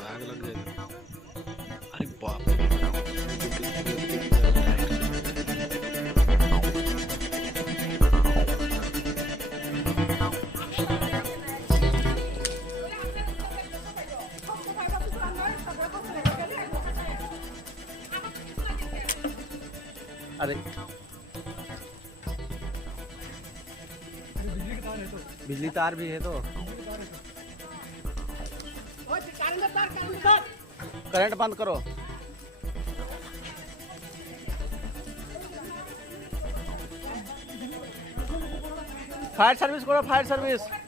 तो आग लग जाएगा। अरे बाप रे। अरे बिजली तार भी है तो करंट बंद करो। फायर सर्विस करो, फायर सर्विस।